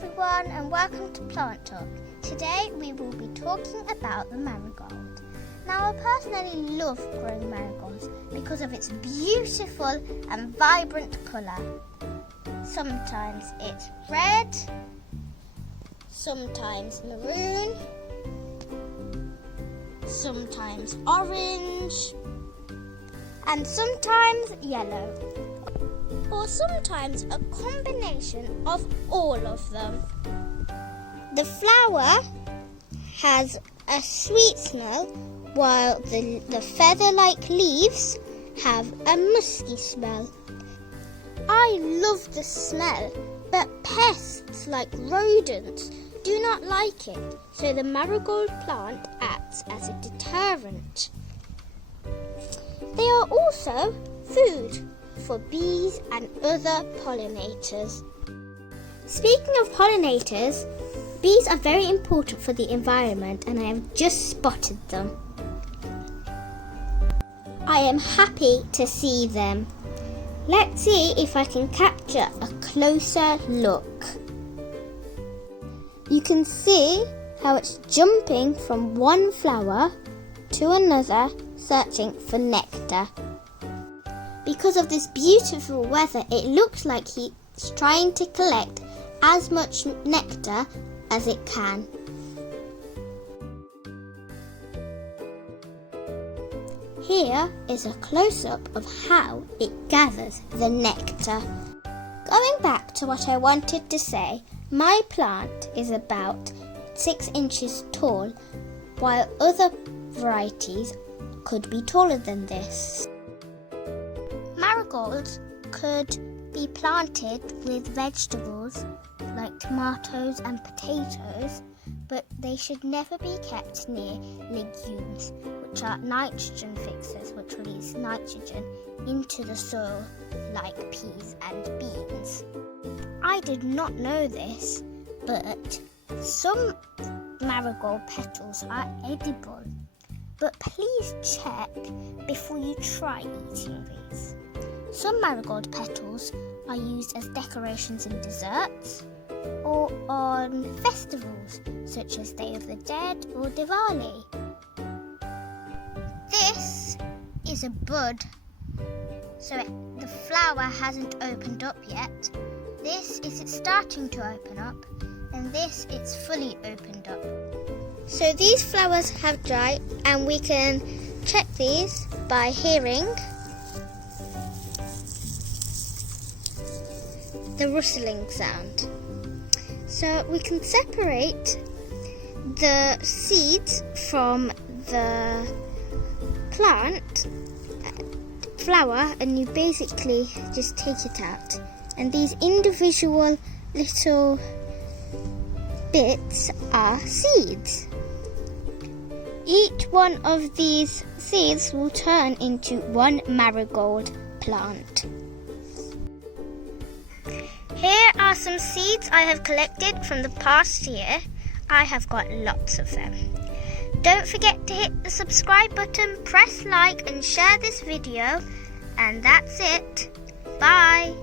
everyone and welcome to Plant Talk. Today we will be talking about the marigold. Now I personally love growing marigolds because of its beautiful and vibrant colour. Sometimes it's red, sometimes maroon, sometimes orange, and sometimes yellow, or sometimes a combination of all of them. The flower has a sweet smell, while the feather-like leaves have a musky smell. I love the smell, but pests like rodents do not like it, so the marigold plant acts as a deterrent. They are also food for bees and other pollinators. Speaking of pollinators, bees are very important for the environment and I have just spotted them. I am happy to see them. Let's see if I can capture a closer look. You can see how it's jumping from one flower to another, searching for nectar. Because of this beautiful weather, it looks like he's trying to collect as much nectar as it can. Here is a close-up of how it gathers the nectar. Going back to what I wanted to say, my plant is about 6 inches tall, while other varieties could be taller than this. Marigolds could be planted with vegetables like tomatoes and potatoes, but they should never be kept near legumes, which are nitrogen fixers, which release nitrogen into the soil like peas and beans. I did not know this, but some marigold petals are edible, but please check before you try eating these. Some marigold petals are used as decorations in desserts or on festivals such as Day of the Dead or Diwali. This is a bud, so the flower hasn't opened up yet. This is it starting to open up, and this it's fully opened up. So these flowers have dried, and we can check these by hearing the rustling sound. So we can separate the seeds from the plant flower, and you basically just take it out, and these individual little bits are seeds. Each one of these seeds will turn into one marigold plant. Here are some seeds I have collected from the past year. I have got lots of them. Don't forget to hit the subscribe button, press like and share this video, and that's it. Bye!